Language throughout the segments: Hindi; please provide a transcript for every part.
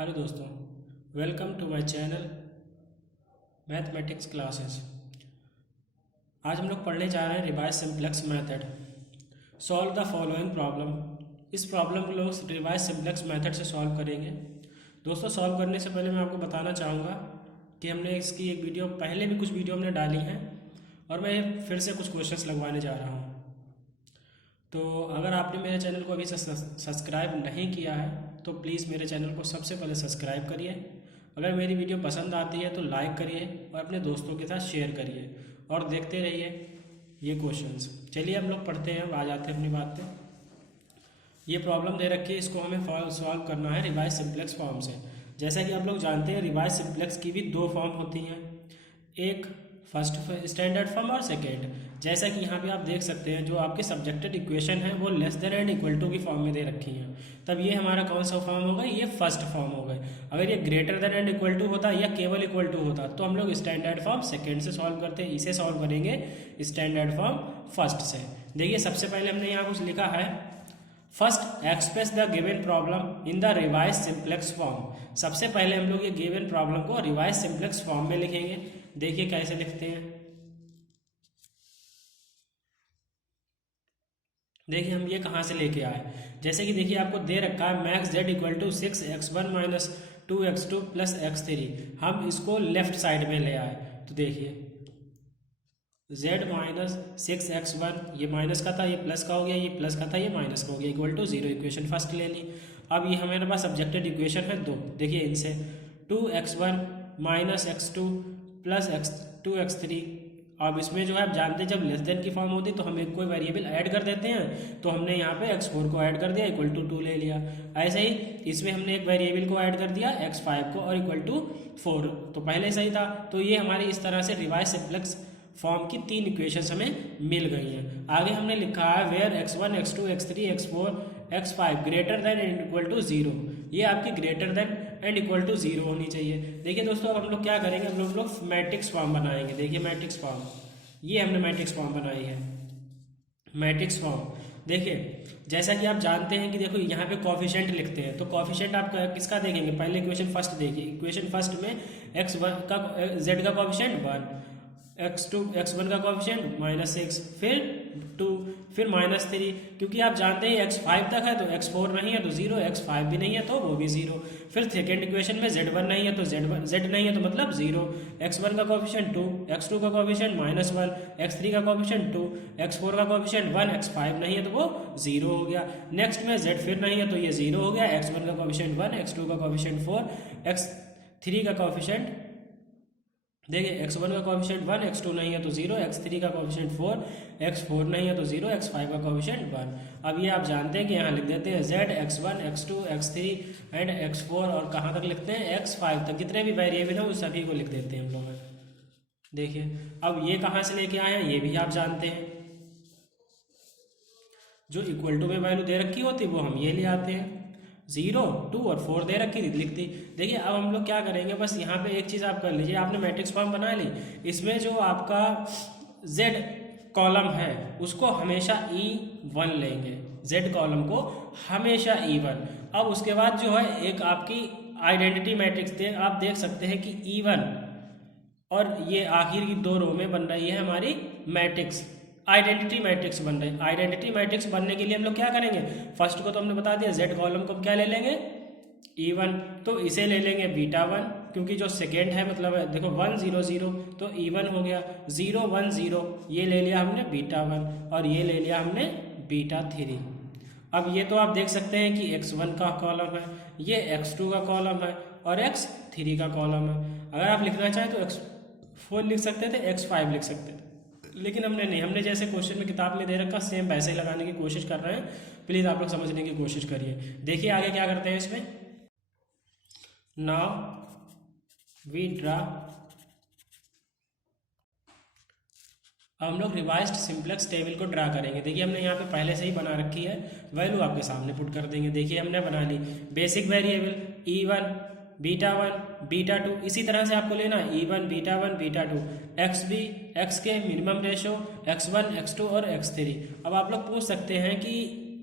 हेलो दोस्तों, welcome to my channel mathematics classes. आज हम लोग पढ़ने जा रहे हैं revise simplex method. Solve the following problem. इस प्रॉब्लम को लोग रिवाइज सिंप्लेक्स मेथड से सॉल्व करेंगे। दोस्तों, सॉल्व करने से पहले मैं आपको बताना चाहूँगा कि हमने इसकी एक वीडियो पहले भी कुछ वीडियो हमने डाली हैं और मैं फिर से कुछ क्वेश्चंस लगवाने जा रहा हूँ। तो अगर आपने मेरे चैनल को अभी से सब्सक्राइब नहीं किया है तो प्लीज़ मेरे चैनल को सबसे पहले सब्सक्राइब करिए। अगर मेरी वीडियो पसंद आती है तो लाइक करिए और अपने दोस्तों के साथ शेयर करिए और देखते रहिए ये क्वेश्चंस। चलिए हम लोग पढ़ते हैं, आ जाते हैं अपनी बात पे। ये प्रॉब्लम दे रखी है, इसको हमें सॉल्व करना है रिवाइज सिंप्लेक्स फॉर्म से। जैसा कि आप लोग जानते हैं रिवाइज सिंप्लेक्स की भी दो फॉर्म होती हैं, एक फर्स्ट स्टैंडर्ड फॉर्म और सेकेंड। जैसा कि यहाँ पे आप देख सकते हैं जो आपके सब्जेक्टेड इक्वेशन है वो less than and equal to की फॉर्म में दे रखी हैं, तब ये हमारा कौन सा फॉर्म होगा, ये फर्स्ट फॉर्म होगा। अगर ये greater than and equal to होता या केवल इक्वल टू होता तो हम लोग स्टैंडर्ड फॉर्म सेकेंड से सॉल्व करते हैं, इसे सॉल्व करेंगे स्टैंडर्ड फॉर्म फर्स्ट से। देखिए सबसे पहले हमने यहाँ कुछ लिखा है, first express the given problem in the revise simplex form. सबसे पहले हम लोग ये गिवन प्रॉब्लम को रिवाइज सिंप्लेक्स फॉर्म में लिखेंगे। देखिए कैसे लिखते हैं। देखिए हम ये कहाँ से लेके आए, जैसे कि देखिए आपको दे रखा है max Z equal to 6x1 minus 2x2 plus x3। हम इसको लेफ्ट साइड में ले आए तो देखिए z माइनस 6x1, ये माइनस का था ये प्लस का हो गया, ये प्लस का था ये माइनस का हो गया, इक्वल टू 0। इक्वेशन फर्स्ट ले ली। अब ये हमारे पास सब्जेक्टेड इक्वेशन है दो। देखिए इनसे 2x1 minus x2 plus x2 x3। अब इसमें जो है आप जानते हैं जब लेस देन की फॉर्म होती है तो हम एक कोई वेरिएबल ऐड कर देते हैं, तो हमने यहाँ पे x4 को ऐड कर दिया, इक्वल टू 2 ले लिया। ऐसे ही इसमें हमने एक वेरिएबल को ऐड कर दिया x5 को और इक्वल टू 4, तो पहले सही था। तो ये हमारी इस तरह से रिवाइज सिंप्लेक्स फॉर्म की तीन इक्वेशंस हमें मिल गई हैं। आगे हमने लिखा है where x1 x2 x3 x4 x5 greater than and equal to 0। ये आपकी greater than and equal to 0 होनी चाहिए। देखिए दोस्तों अब हम लोग क्या करेंगे, हम लोग मैट्रिक्स फॉर्म बनाएंगे। देखिए मैट्रिक्स फॉर्म, ये हमने मैट्रिक्स फॉर्म बनाई है। मैट्रिक्स फॉर्म देखिए जैसा कि आप जानते हैं कि देखो यहाँ पे कॉफिशिएंट लिखते हैं, तो कॉफिशिएंट आप किसका देखेंगे, पहले इक्वेशन फर्स्ट देखिए। इक्वेशन फर्स्ट में x1 का z का कॉफिशिएंट 1, x1 का कॉफिशिएंट -6, फिर 2, फिर -3। क्योंकि आप जानते हैं x5 तक है तो x4 नहीं है तो 0, x5 भी नहीं है तो वो भी 0। फिर सेकेंड इक्वेशन में z1 नहीं है तो z नहीं है तो मतलब 0। x1 का कॉफिशिएंट 2, x2 का कॉफिशिएंट -1, x3 का कॉफिशिएंट 2, x4 का कॉफिशिएंट 1, x5 नहीं है तो वो 0 हो गया। नेक्स्ट में z फिर नहीं है तो ये 0 हो गया। x1 का कॉफिशिएंट 1, x2 का कॉफिशिएंट 4, x3 का कॉफिशिएंट देखिए x1 का कॉफिशिएंट 1, x2 नहीं है तो 0, x3 का कॉफिशिएंट 4, x4 नहीं है तो 0, x5 का कॉफिशिएंट 1। अब ये आप जानते हैं कि यहाँ लिख देते हैं z x1 x2 x3 and x4 और कहाँ तक लिखते हैं x5 तक, जितने भी वेरिएबल हैं उस सभी को लिख देते हैं हम लोग। देखिए अब ये कहाँ से लेके आए हैं ये भी आप जानते हैं, जो इक्वल टू में वैल्यू दे रखी होती वो हम ये ले आते हैं। 0, 2 और 4 दे रखी थी लिख दी। देखिए अब हम लोग क्या करेंगे, बस यहाँ पे एक चीज़ आप कर लीजिए, आपने मैट्रिक्स फॉर्म बना ली, इसमें जो आपका z कॉलम है उसको हमेशा E1 लेंगे, z कॉलम को हमेशा E1। अब उसके बाद जो है एक आपकी आइडेंटिटी मैट्रिक्स आप देख सकते हैं कि E1 और ये आखिर की दो रो में बन रही है हमारी मैट्रिक्स, आइडेंटिटी मैट्रिक्स बन रही है। आइडेंटिटी मैट्रिक्स बनने के लिए हम लोग क्या करेंगे, फर्स्ट को तो हमने बता दिया z कॉलम को क्या ले लेंगे E1, तो इसे ले लेंगे β1 क्योंकि जो सेकेंड है मतलब देखो 1 0 0 तो E1 हो गया। 0 1 0 ये ले लिया हमने β1 और ये ले लिया हमने β3। अब ये तो आप देख सकते हैं कि x1 का कॉलम है, ये x2 का कॉलम है और x3 का कॉलम है। अगर आप लिखना चाहें तो x4 लिख सकते थे, x5 लिख सकते थे, लेकिन हमने नहीं, हमने जैसे क्वेश्चन में किताब में दे रखा सेम वैसे ही लगाने की कोशिश कर रहे हैं। प्लीज़ आप लोग समझने की कोशिश करिए। देखिए आगे क्या करते हैं इसमें, नाउ वी ड्रा, अब हम लोग रिवाइज्ड सिंप्लेक्स टेबल को ड्रा करेंगे। देखिए हमने यहाँ पे पहले से ही बना रखी है, वैल्यू आपके सामने पुट कर देंगे। देखिए हमने बना ली बेसिक वेरिएबल E1 β1 β2, इसी तरह से आपको लेना E1 β1 β2, xb x के मिनिमम रेशो x1 x2 और x3। अब आप लोग पूछ सकते हैं कि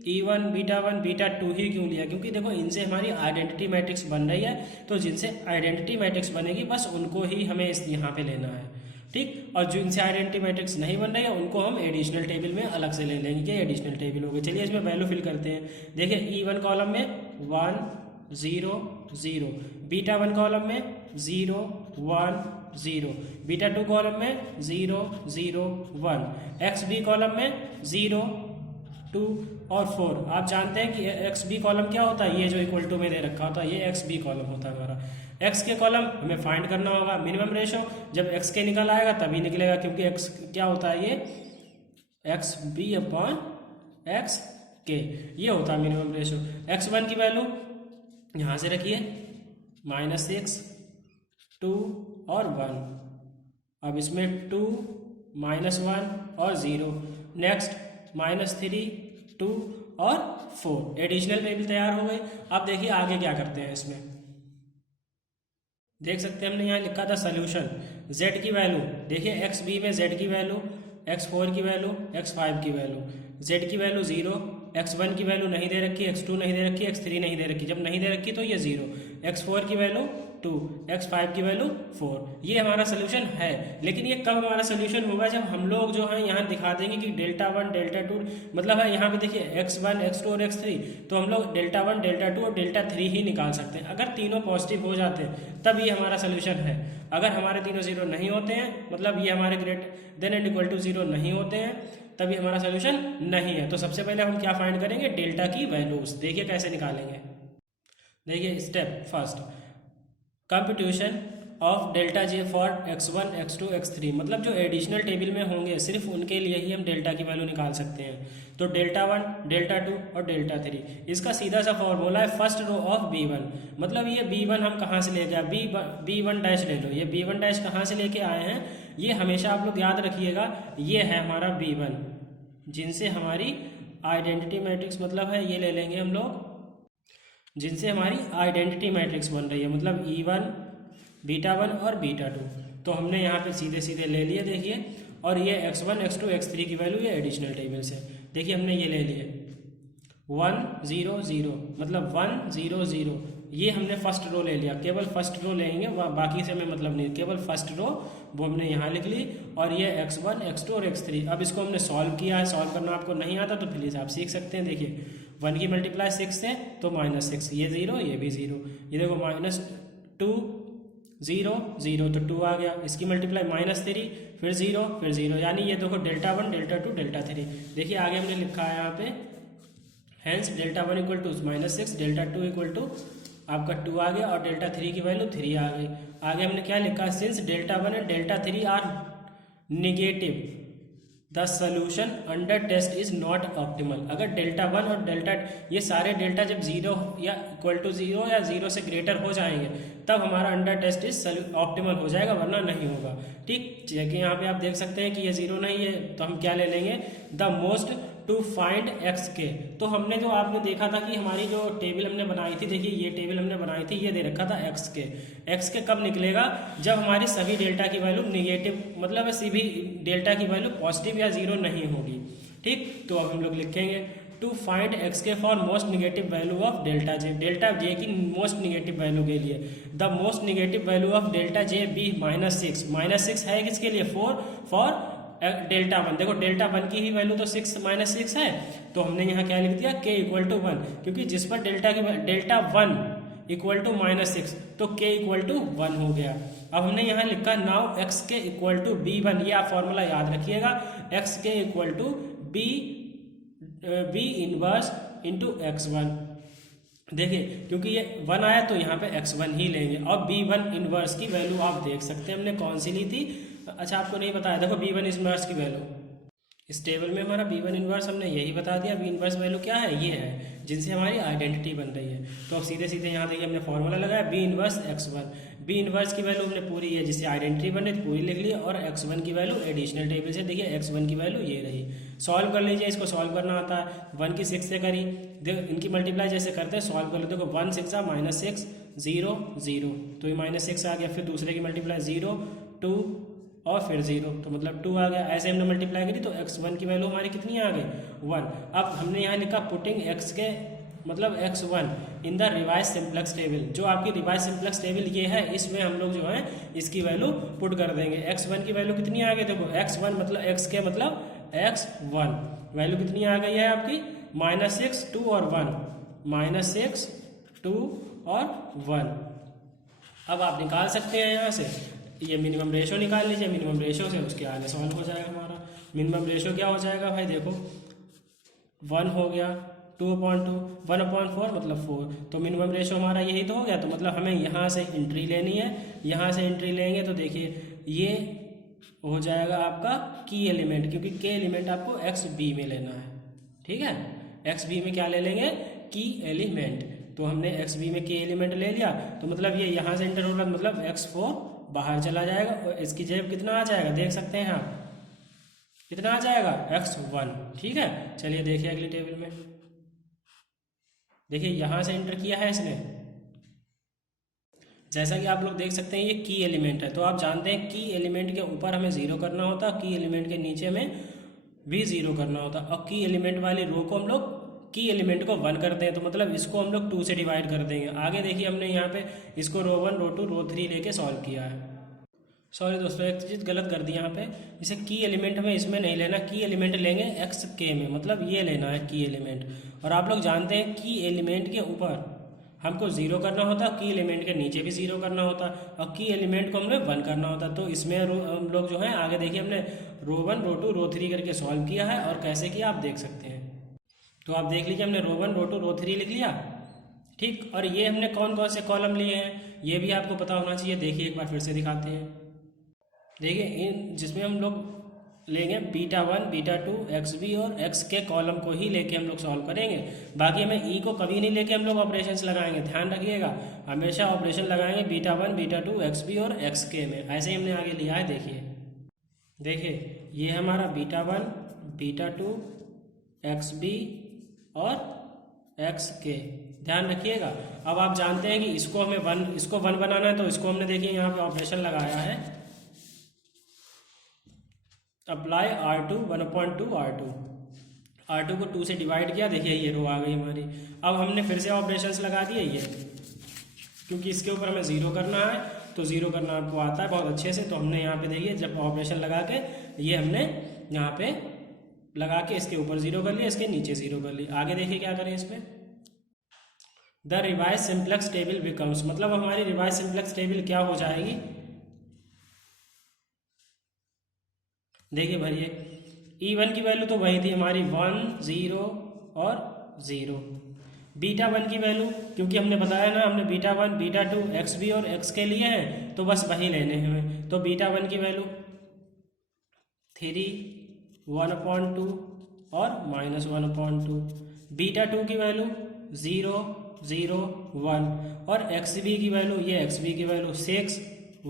E1 बीटा 1 बीटा 2 ही क्यों लिया, क्योंकि देखो इनसे हमारी आइडेंटिटी मैट्रिक्स बन रही है, तो जिनसे आइडेंटिटी मैट्रिक्स बनेगी बस उनको ही हमें इस यहाँ पे लेना है, ठीक। और जिनसे आइडेंटिटी मैट्रिक्स नहीं बन रही है उनको हम एडिशनल टेबल में अलग से ले लेंगे, कि एडिशनल टेबल हो गए। चलिए इसमें वैल्यू फिल करते हैं। देखिए E1 कॉलम में 1 0 0, बीटा 1 कॉलम में 0 1 0, बीटा 2 कॉलम में 0 0 1, एक्स बी कॉलम में 0 2 और 4। आप जानते हैं कि एक्स बी कॉलम क्या होता है, ये जो इक्वल टू में दे रखा होता है ये एक्स बी कॉलम होता है हमारा। एक्स के कॉलम हमें फाइंड करना होगा मिनिमम रेशो, जब एक्स के निकल आएगा तभी निकलेगा, क्योंकि एक्स क्या होता है, ये एक्स बी अपॉन एक्स के, ये होता है मिनिमम रेशो। x1 की वैल्यू यहाँ से रखिए -6 2 और 1, अब इसमें 2 -1 और 0, नेक्स्ट -3 2 और 4, एडिशनल टेबल तैयार हो गई। अब देखिए आगे क्या करते हैं, इसमें देख सकते हैं हमने यहाँ लिखा था सोल्यूशन, z की वैल्यू देखिए एक्स बी में z की वैल्यू, x4 की वैल्यू, x5 की वैल्यू, z की वैल्यू 0, x1 की वैल्यू नहीं दे रखी, x2 नहीं दे रखी, x3 नहीं दे रखी, जब नहीं दे रखी तो ये 0, x4 की वैल्यू 2, x5 की वैल्यू 4, ये हमारा सोल्यूशन है। लेकिन ये कब हमारा सोल्यूशन होगा, जब हम लोग जो है यहाँ दिखा देंगे कि डेल्टा 1 डेल्टा 2, मतलब है यहाँ पे देखिए x1 x2 और x3, तो हम लोग डेल्टा 1 डेल्टा 2 और डेल्टा 3 ही निकाल सकते हैं। अगर तीनों पॉजिटिव हो जाते हैं तब ये हमारा सोल्यूशन है। अगर हमारे तीनों 0 नहीं होते हैं, मतलब ये हमारे greater than and equal to 0 नहीं होते हैं, तभी हमारा सोल्यूशन नहीं है। तो सबसे पहले हम क्या फाइंड करेंगे, डेल्टा की वैल्यूज। देखिए कैसे निकालेंगे, देखिए step first, computation of delta J for x1 x2 x3, मतलब जो एडिशनल टेबल में होंगे सिर्फ उनके लिए ही हम डेल्टा की वैल्यू निकाल सकते हैं। तो डेल्टा 1 डेल्टा 2 और डेल्टा 3, इसका सीधा सा फॉर्मूला है फर्स्ट रो ऑफ b1, मतलब ये b1 हम कहाँ से लेके आए, b1 डैश ले लो, ये b1 डैश कहाँ से लेके आए हैं, ये हमेशा आप लोग याद रखिएगा, ये है हमारा b1, जिनसे हमारी आइडेंटिटी मैट्रिक्स, मतलब है ये ले लेंगे हम लोग, जिनसे हमारी आइडेंटिटी मैट्रिक्स बन रही है, मतलब E1 बीटा 1 और बीटा 2। तो हमने यहाँ पे सीधे सीधे ले लिए देखिए, और ये x1 x2 x3 की वैल्यू ये एडिशनल टेबल से, देखिए हमने ये ले लिए 1 0 0, मतलब 1 0 0, ये हमने फर्स्ट रो ले लिया, केवल फर्स्ट रो लेंगे, बाकी से हमें मतलब नहीं, केवल फर्स्ट रो वो हमने यहाँ लिख ली, और ये x1 x2 और x3। अब इसको हमने सॉल्व किया है, सॉल्व करना आपको नहीं आता तो प्लीज़ आप सीख सकते हैं। देखिए 1 की मल्टीप्लाई 6 से तो -6, ये 0 ये भी 0, ये देखो -2 0 0 तो 2 आ गया, इसकी मल्टीप्लाई -3 फिर 0 फिर 0, यानी ये देखो डेल्टा 1 डेल्टा 2 डेल्टा 3। देखिए आगे हमने लिखा है यहाँ पे, hence delta 1 equal to -6, delta 2 equal to आपका 2 आ गया, और डेल्टा 3 की वैल्यू 3 आ गई। आगे हमने क्या लिखा, since delta 1 and delta 3 are negative the solution under test is not optimal. अगर डेल्टा 1 और डेल्टा, ये सारे डेल्टा जब 0 या इक्वल टू 0 या 0 से ग्रेटर हो जाएंगे तब हमारा अंडर टेस्ट इज ऑप्टिमल हो जाएगा, वरना नहीं होगा, ठीक। जैसे यहाँ पे आप देख सकते हैं कि ये 0 नहीं है, तो हम क्या ले लेंगे, the most to find x k. तो हमने जो आपने देखा था कि हमारी जो टेबल हमने बनाई थी, देखिए ये टेबल हमने बनाई थी, ये दे रखा था एक्स के। एक्स के कब निकलेगा, जब हमारी सभी डेल्टा की वैल्यू निगेटिव, मतलब सभी डेल्टा की वैल्यू पॉजिटिव या 0 नहीं होगी, ठीक। तो अब हम लोग लिखेंगे to find x k for most negative value of delta j की मोस्ट निगेटिव वैल्यू के लिए, the most negative value of delta j be -6 है किसके लिए, फॉर डेल्टा 1। देखो डेल्टा 1 की ही वैल्यू तो -6 है, तो हमने यहाँ क्या लिख दिया, k इक्वल टू 1, क्योंकि जिस पर डेल्टा 1 इक्वल टू -6 तो k इक्वल टू 1 हो गया। अब हमने यहाँ लिखा now x k equal to b1, ये आप फॉर्मूला याद रखिएगा, x k equal to b inverse into x1। देखिए क्योंकि ये 1 आया तो यहाँ पे x1 ही लेंगे, और b1 इनवर्स की वैल्यू आप देख सकते हैं हमने कौन सी ली थी, अच्छा आपको नहीं बताया, देखो b1 इनवर्स की वैल्यू इस टेबल में हमारा b1 इनवर्स हमने यही बता दिया, b इनवर्स वैल्यू क्या है, ये है, जिनसे हमारी आइडेंटिटी बन रही है। तो अब सीधे सीधे यहाँ देखिए हमने फॉर्मूला लगाया b inverse x1, b inverse की वैल्यू हमने पूरी है, जिससे आइडेंटिटी बन रही पूरी लिख ली, और x1 की वैल्यू एडिशनल टेबल से, देखिए x1 की वैल्यू ये रही। सॉल्व कर लीजिए, इसको सॉल्व करना आता है, 1 की 6 से करी, देखो इनकी मल्टीप्लाई जैसे करते हैं सॉल्व कर लो, देखो 1 6 -6 0 0, तो ये -6 आ गया, फिर दूसरे की मल्टीप्लाई 0 2 और फिर 0, तो मतलब 2 आ गया। ऐसे हमने मल्टीप्लाई करी तो x1 की वैल्यू हमारी कितनी आ गई 1। अब हमने यहाँ लिखा पुटिंग x के मतलब x1 in the revise simplex table. जो आपकी रिवाइज सिंप्लेक्स टेबल ये है, इसमें हम लोग जो है इसकी वैल्यू पुट कर देंगे। x1 की वैल्यू कितनी आ गई देखो, x1 मतलब x के मतलब x1 वैल्यू कितनी आ गई है आपकी -6, 2 और 1, -6, 2 और 1। अब आप निकाल सकते हैं यहाँ से, ये मिनिमम रेशो निकाल लीजिए। मिनिमम रेशो से उसके आगे सॉल्व हो जाएगा हमारा। मिनिमम रेशो क्या हो जाएगा भाई देखो, 1 हो गया, 2/2, 1/4 मतलब 4, तो मिनिमम रेशो हमारा यही तो हो गया। तो मतलब हमें यहाँ से एंट्री लेनी है, यहाँ से एंट्री लेंगे तो देखिए ये हो जाएगा आपका की एलिमेंट, क्योंकि के एलिमेंट आपको एक्स बी में लेना है, ठीक है। एक्स बी में क्या ले लेंगे, की एलिमेंट। तो हमने एक्स बी में के एलिमेंट ले लिया, तो मतलब ये यहाँ से एंटर होगा, मतलब x4 बाहर चला जाएगा और इसकी जगह कितना आ जाएगा देख सकते हैं आप, कितना आ जाएगा x1, ठीक है। चलिए देखिए अगली टेबल में, देखिए यहाँ से एंटर किया है इसने, जैसा कि आप लोग देख सकते हैं ये की एलिमेंट है। तो आप जानते हैं की एलिमेंट के ऊपर हमें 0 करना होता, की एलिमेंट के नीचे में भी 0 करना होता। और की एलिमेंट वाली रो को हम लोग की एलिमेंट को 1 करते हैं, तो मतलब इसको हम लोग 2 से डिवाइड कर देंगे। आगे देखिए हमने यहाँ पे इसको रो 1, रो 2, रो 3 लेके सॉल्व किया है। सॉरी दोस्तों, एक चीज़ गलत कर दी यहाँ पे, इसे की एलिमेंट हमें इसमें नहीं लेना, की एलिमेंट लेंगे एक्स के में, मतलब ये लेना है की एलिमेंट। और आप लोग जानते हैं की एलिमेंट के ऊपर हमको 0 करना होता, की एलिमेंट के नीचे भी 0 करना होता, और की एलिमेंट को हमने 1 करना होता। तो इसमें हम लोग जो है आगे देखिए हमने रो 1, रो 2, रो 3 करके सॉल्व किया है, और कैसे किया आप देख सकते हैं। तो आप देख लीजिए हमने रो 1, रो 2, रो 3 लिख लिया, ठीक। और ये हमने कौन कौन से कॉलम लिए हैं ये भी आपको पता होना चाहिए। देखिए एक बार फिर से दिखाते हैं, देखिए इन जिसमें हम लोग लेंगे β1, β2, xb और x के कॉलम को ही लेके हम लोग सॉल्व करेंगे। बाकी हमें ई को कभी नहीं लेके हम लोग ऑपरेशंस लगाएंगे, ध्यान रखिएगा, हमेशा ऑपरेशन लगाएंगे β1, β2, xb और xk में। ऐसे ही हमने आगे लिया है, देखिए ये हमारा β1, β2, xb और xk, ध्यान रखिएगा। अब आप जानते हैं कि इसको हमें 1 बनाना है, तो इसको हमने देखिए यहाँ पे ऑपरेशन लगाया है, अप्लाई R2, 1/2 R2 को 2 से डिवाइड किया, देखिए ये रो आ गई हमारी। अब हमने फिर से ऑपरेशंस लगा दिए ये, क्योंकि इसके ऊपर हमें 0 करना है, तो 0 करना आपको आता है बहुत अच्छे से। तो हमने यहाँ पे देखिए जब ऑपरेशन लगा के ये हमने यहाँ पे लगा के इसके ऊपर 0 कर लिया, इसके नीचे 0 कर लिया। आगे देखिए क्या करें इसमें, the revise simplex table becomes, मतलब हमारी रिवाइज सिंप्लेक्स टेबल क्या हो जाएगी, देखिए भरिए E1 की वैल्यू तो वही थी हमारी 1, 0 और 0। β1 की वैल्यू, क्योंकि हमने बताया ना हमने β1, β2, xb और x के लिए हैं, तो बस वही लेने हैं हमें। तो β1 की वैल्यू 3, 1/2 और -1/2, β2 की वैल्यू 0, 0, 1 और xb की वैल्यू, ये xb की वैल्यू 6,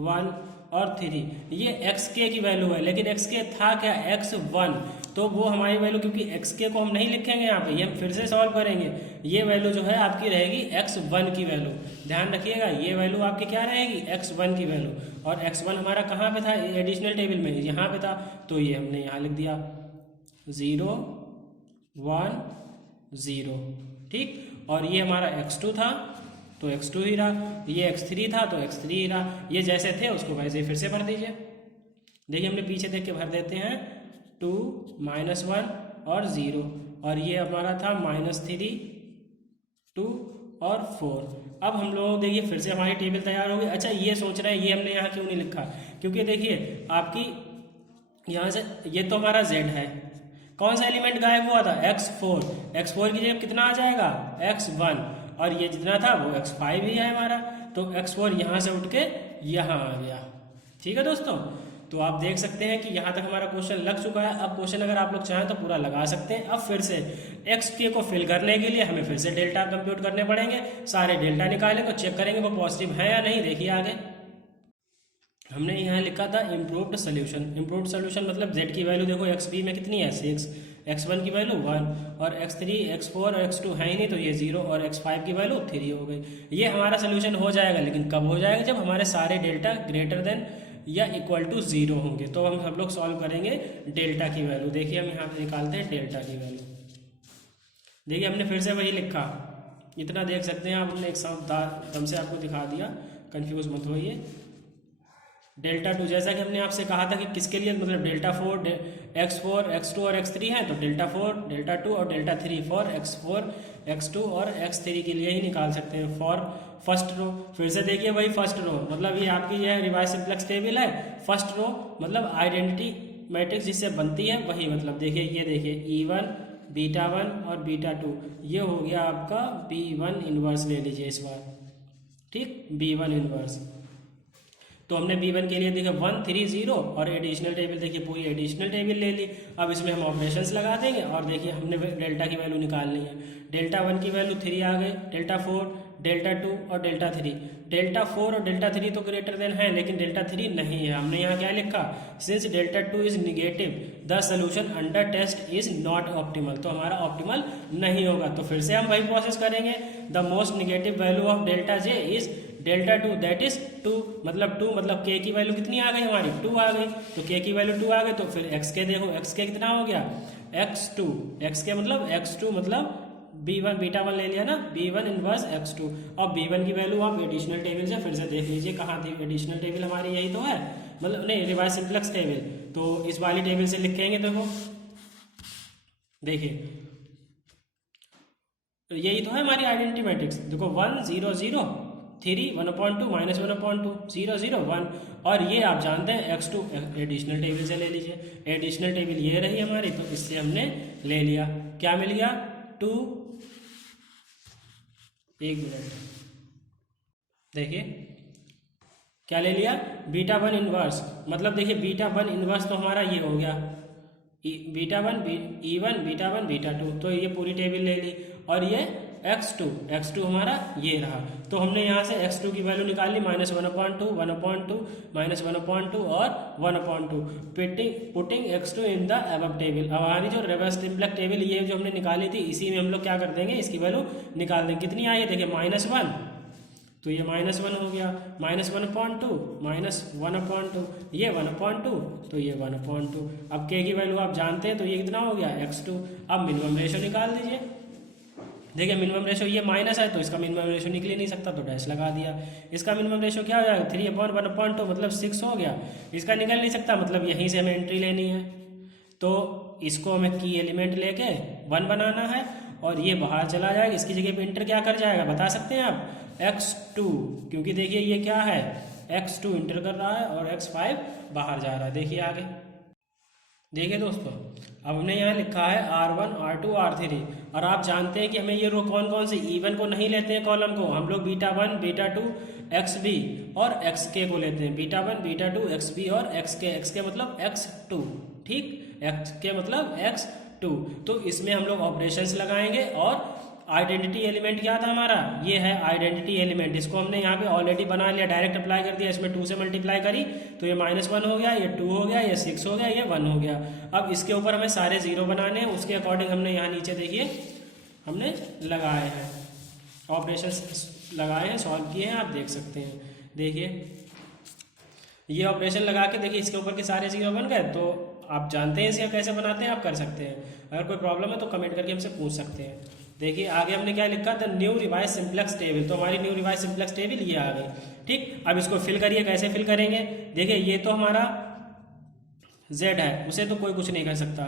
1 और 3। ये xk की वैल्यू है, लेकिन xk था क्या x1, तो वो हमारी वैल्यू, क्योंकि xk को हम नहीं लिखेंगे यहाँ पे, ये हम फिर से सॉल्व करेंगे। ये वैल्यू जो है आपकी रहेगी x1 की वैल्यू, ध्यान रखिएगा, ये वैल्यू आपकी क्या रहेगी x1 की वैल्यू। और x1 हमारा कहाँ पे था एडिशनल टेबल में, यहाँ पे था, तो ये हमने यहाँ लिख दिया 0, 1, 0, ठीक। और ये हमारा x2 था तो x2 ही रहा, ये x3 था तो x3 ही रहा। ये जैसे थे उसको वैसे फिर से भर दीजिए। देखिए हमने पीछे देख के भर देते हैं, 2, -1 और 0, और ये हमारा था -3, 2 और 4। अब हम लोग देखिए फिर से हमारी टेबल तैयार हो गई। अच्छा ये सोच रहे हैं ये हमने यहाँ क्यों नहीं लिखा, क्योंकि देखिए आपकी यहाँ से ये तो हमारा z है, कौन सा एलिमेंट गायब हुआ था x4 की जगह कितना आ जाएगा x1, और ये जितना था वो x5 ही है हमारा, तो x4 यहाँ से उठ के यहाँ आ गया, ठीक है दोस्तों। तो आप देख सकते हैं कि यहाँ तक हमारा क्वेश्चन लग चुका है। अब क्वेश्चन अगर आप लोग चाहें तो पूरा लगा सकते हैं। अब फिर से xk को फिल करने के लिए हमें फिर से डेल्टा कंप्यूट करने पड़ेंगे, सारे डेल्टा निकालेंगे, चेक करेंगे वो पॉजिटिव है या नहीं। देखिए आगे हमने यहाँ लिखा था इम्प्रूव्ड सोल्यूशन। इम्प्रूव्ड सोल्यूशन मतलब z की वैल्यू देखो xb में कितनी है 6, x1 की वैल्यू 1 और x3, x4 और x2 है ही नहीं, तो ये 0 और x5 की वैल्यू 3 हो गई। ये हमारा सोल्यूशन हो जाएगा, लेकिन कब हो जाएगा, जब हमारे सारे डेल्टा ग्रेटर देन या इक्वल टू 0 होंगे। तो हम सब लोग सॉल्व करेंगे डेल्टा की वैल्यू। देखिए हम यहाँ पे निकालते हैं डेल्टा की वैल्यू। देखिए हमने फिर से वही लिखा, इतना देख सकते हैं आप, हमने एक साथ दम से आपको दिखा दिया, कंफ्यूज मत होइए। डेल्टा 2 जैसा कि हमने आपसे कहा था कि किसके लिए, मतलब डेल्टा 4 x4 x2 और x3 है, तो डेल्टा 4 डेल्टा 2 और डेल्टा 3 फॉर x4 x2 और x3 के लिए ही निकाल सकते हैं फॉर फर्स्ट रो। फिर से देखिए वही फर्स्ट रो, मतलब ये आपकी यह रिवाइज सिंप्लेक्स टेबल है। फर्स्ट रो मतलब आइडेंटिटी मैट्रिक्स जिससे बनती है वही, मतलब देखिए ये देखिए E1 बीटा 1 और बीटा 2, ये हो गया आपका B1 इनवर्स ले लीजिए इस बार, ठीक, B1 इनवर्स। तो हमने B1 के लिए देखिए 1 3 0 और एडिशनल टेबल, देखिए पूरी एडिशनल टेबल ले ली। अब इसमें हम ऑपरेशंस लगा देंगे और देखिए हमने डेल्टा की वैल्यू निकालनी है। डेल्टा 1 की वैल्यू 3 आ गई, डेल्टा 4 डेल्टा 2 और डेल्टा 3। डेल्टा 4 और डेल्टा 3 तो ग्रेटर देन है, लेकिन डेल्टा 3 नहीं है। हमने यहाँ क्या लिखा, since delta 2 is negative the solution under test is not optimal, तो हमारा ऑप्टिमल नहीं होगा। तो फिर से हम वही प्रोसेस करेंगे, the most negative value of delta J is delta 2 that is 2, मतलब 2 मतलब k की वैल्यू कितनी आ गई हमारी, 2 आ गई। तो k की वैल्यू 2 आ गई, तो फिर x के देखो, x के कितना हो गया, x2, x के मतलब x2 मतलब B1 बीटा 1 ले लिया ना, B1 इनवर्स x2। और B1 की वैल्यू आप एडिशनल टेबल से फिर से देख लीजिए कहाँ थी, एडिशनल टेबल हमारी यही तो है, मतलब नहीं रिवाइज सिंप्लेक्स टेबल, तो इस वाली टेबल से लिखेंगे। देखो देखिए यही तो है हमारी आइडेंटिटी मैट्रिक्स, देखो 1 0 0 3 1/2 -1/2 0 0 1, और ये आप जानते हैं x2 एडिशनल टेबल से ले लीजिए। एडिशनल टेबल ये रही हमारी, तो इससे हमने ले लिया, क्या मिल गया 2, एक मिनट देखिए क्या ले लिया, बीटा 1 इनवर्स, मतलब देखिए बीटा 1 इनवर्स तो हमारा ये हो गया बीटा 1 E1 बीटा 1 बीटा 2, तो ये पूरी टेबल ले ली। और ये x2 हमारा ये रहा, तो हमने यहाँ से x2 की वैल्यू निकाल ली, -1/2 1/2 -1/2 और 1/2, putting x2 in the above table. अब हमारी जो रिवर्स सिंप्लेक्स टेबल ये जो हमने निकाली थी, इसी में हम लोग क्या कर देंगे, इसकी वैल्यू निकाल देंगे। कितनी आई है देखिए -1, तो ये -1 हो गया, -1/2 -1/2, ये 1/2, तो ये 1/2। अब k की वैल्यू आप जानते हैं, तो ये कितना हो गया x2। अब मिनिमम रेशो निकाल दीजिए, देखिए मिनिमम रेशो ये माइनस है, तो इसका मिनिमम रेशो निकल ही नहीं सकता, तो डैश लगा दिया। इसका मिनिमम रेशो क्या हो जाएगा, 3/1/2 मतलब 6 हो गया। इसका निकल नहीं सकता, मतलब यहीं से हमें एंट्री लेनी है, तो इसको हमें की एलिमेंट लेके 1 बनाना है, और ये बाहर चला जाएगा, इसकी जगह पे इंटर क्या कर जाएगा बता सकते हैं आप, x2, क्योंकि देखिए ये क्या है, x2 इंटर कर रहा है और x5 बाहर जा रहा है। देखिए आगे देखिए दोस्तों, अब हमने यहाँ लिखा है R1 R2 R3, और आप जानते हैं कि हमें ये रो कौन कौन से, E1 को नहीं लेते हैं कॉलम को, हम लोग बीटा 1 बीटा 2 XB और XK को लेते हैं, बीटा 1 बीटा 2 XB और XK मतलब x2, ठीक, XK मतलब x2। तो इसमें हम लोग ऑपरेशंस लगाएंगे, और आइडेंटिटी एलिमेंट क्या था हमारा, ये है आइडेंटिटी एलिमेंट, इसको हमने यहाँ पे ऑलरेडी बना लिया, डायरेक्ट अप्लाई कर दिया, इसमें 2 से मल्टीप्लाई करी, तो ये -1 हो गया, ये 2 हो गया, ये 6 हो गया, ये 1 हो गया। अब इसके ऊपर हमें सारे 0 बनाने हैं, उसके अकॉर्डिंग हमने यहाँ नीचे देखिए हमने लगाए हैं, ऑपरेशन लगाए हैं, सॉल्व किए हैं, आप देख सकते हैं। देखिए ये ऑपरेशन लगा के देखिए इसके ऊपर के सारे 0 बन गए, तो आप जानते हैं इसे कैसे बनाते हैं, आप कर सकते हैं। अगर कोई प्रॉब्लम है तो कमेंट करके हमसे पूछ सकते हैं। देखिए आगे हमने क्या लिखा, the new revise simplex table, तो हमारी न्यू रिवाइज सिंप्लेक्स टेबल ये आ गई, ठीक। अब इसको फिल करिए, कैसे फिल करेंगे, देखिए ये तो हमारा z है, उसे तो कोई कुछ नहीं कर सकता।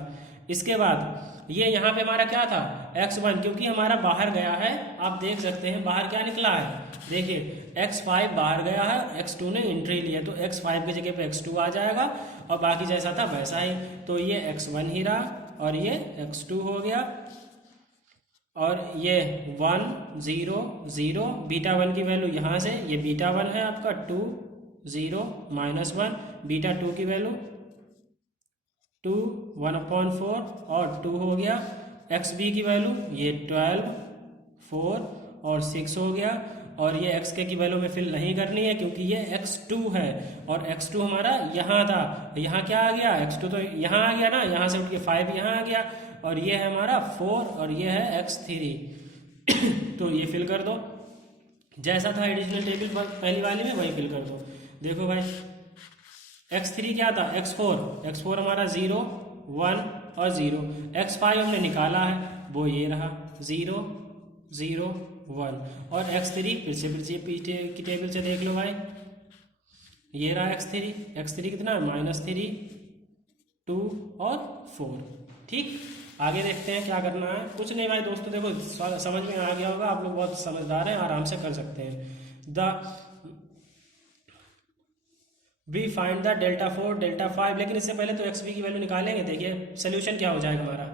इसके बाद ये यहाँ पे हमारा क्या था x1, क्योंकि हमारा बाहर गया है, आप देख सकते हैं बाहर क्या निकला है, देखिए x5 बाहर गया है, x2 ने एंट्री लिया, तो x5 की जगह पे x2 आ जाएगा, और बाकी जैसा था वैसा ही, तो ये x1 ही रहा, और ये x2 हो गया, और ये 1 0 0, बीटा 1 की वैल्यू यहाँ से, ये बीटा 1 है आपका 2 0 -1, बीटा 2 की वैल्यू 2 1/4 और 2 हो गया, XB की वैल्यू ये 12 4 और 6 हो गया, और ये XK की वैल्यू में फिल नहीं करनी है, क्योंकि ये x2 है, और x2 हमारा यहाँ था, यहाँ क्या आ गया, x2 तो यहाँ आ गया ना, यहाँ से उठ के 5 यहाँ आ गया, और ये है हमारा 4 और ये है x3 तो ये फिल कर दो, जैसा था एडिशनल टेबल पहली वाली में वही फिल कर दो। देखो भाई x3 क्या था, x4 हमारा 0 1 और 0, x5 हमने निकाला है वो ये रहा 0 0 1, और x3 फिर से पीछे की टेबल से देख लो भाई, ये रहा x3 कितना है -3 2 और 4। ठीक, आगे देखते हैं क्या करना है। कुछ नहीं भाई दोस्तों, देखो समझ में आ गया होगा, आप लोग बहुत समझदार हैं, आराम से कर सकते हैं। We find the delta 4 delta 5, लेकिन इससे पहले तो एक्स वी की वैल्यू निकालेंगे। देखिए सोल्यूशन क्या हो जाएगा हमारा,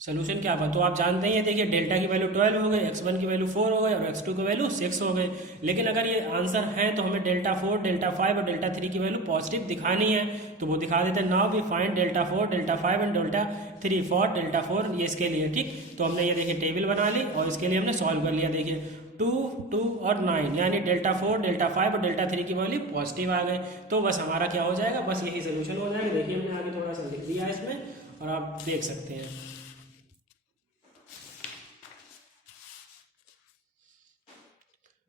सोल्यूशन क्या होगा, तो आप जानते ही हैं, देखिए डेल्टा की वैल्यू 12 हो गई, x1 की वैल्यू 4 हो गई और x2 की वैल्यू 6 हो गई। लेकिन अगर ये आंसर है तो हमें डेल्टा 4 डेल्टा 5 और डेल्टा 3 की वैल्यू पॉजिटिव दिखानी है, तो वो दिखा देते हैं। Now we find delta 4 delta 5 and delta 3 for delta 4, ये इसके लिए। ठीक, तो हमने ये देखिए टेबल बना ली और इसके लिए हमने सॉल्व कर लिया। देखिए 2 2 और 9, यानी डेल्टा 4 डेल्टा 5 और डेल्टा 3 की वैल्यू पॉजिटिव आ गए, तो बस हमारा क्या हो जाएगा, बस यही सोल्यूशन हो जाएगा। देखिए हमने आगे थोड़ा सा लिख दिया है इसमें और आप देख सकते हैं।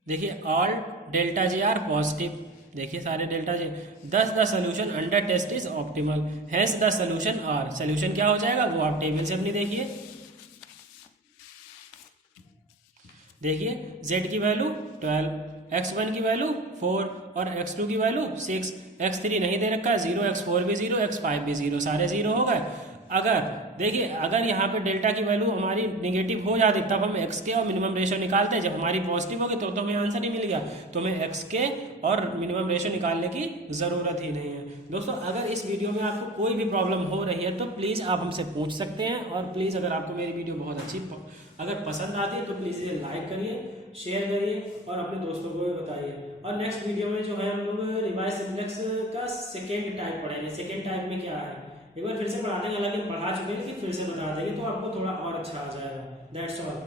देखिए all delta j are positive, देखिए सारे delta j, thus the solution under test is optimal, hence the solution are. Solution क्या हो जाएगा वो आप टेबल से अपनी देखिए, देखिए z की वैल्यू 12, x1 की वैल्यू 4 और x2 की वैल्यू 6, x3 नहीं दे रखा है 0, x4 भी 0, x5 भी 0, सारे 0 हो गए। अगर देखिए अगर यहाँ पे डेल्टा की वैल्यू हमारी निगेटिव हो जाती तब हम एक्स के और मिनिमम रेशियो निकालते हैं, जब हमारी पॉजिटिव होगी तो हमें आंसर ही मिल गया, तो हमें एक्स के और मिनिमम रेशियो निकालने की ज़रूरत ही नहीं है। दोस्तों अगर इस वीडियो में आपको कोई भी प्रॉब्लम हो रही है तो प्लीज़ आप हमसे पूछ सकते हैं, और प्लीज़ अगर आपको मेरी वीडियो बहुत अच्छी अगर पसंद आती है तो प्लीज़ इसे लाइक करिए, शेयर करिए और अपने दोस्तों को भी बताइए। और नेक्स्ट वीडियो में जो है हम लोग रिवाइज सिम्प्लेक्स का सेकेंड टाइप पढ़ेंगे। सेकेंड टाइप में क्या है एक बार फिर से पढ़ा देंगे, हालांकि पढ़ा चुके हैं लेकिन फिर से बता देंगे तो आपको थोड़ा और अच्छा आ जाएगा। That's all.